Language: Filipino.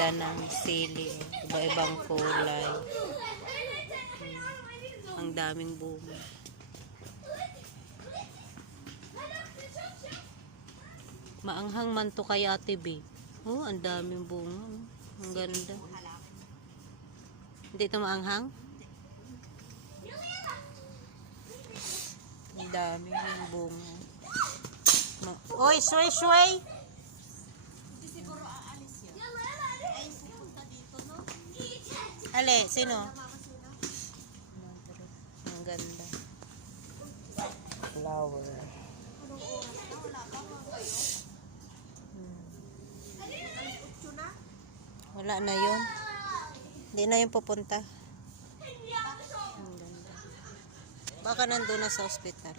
ganda ng sili. Iba-ibang kulay. Ang daming bunga. Maanghang man to kay Ate B. Oh, ang daming bunga. Ang ganda. Hindi ito maanghang? Ang daming bunga. Oy, sway! Siguro aalis yan. Ay, pupunta dito, no? Ale, sino? Ang ganda. Flower. Anong oras na? Wala pa mga kayo? Alas 8 na? Wala na yun. Hindi na yun pupunta. Ang ganda. Baka nandun na sa ospital.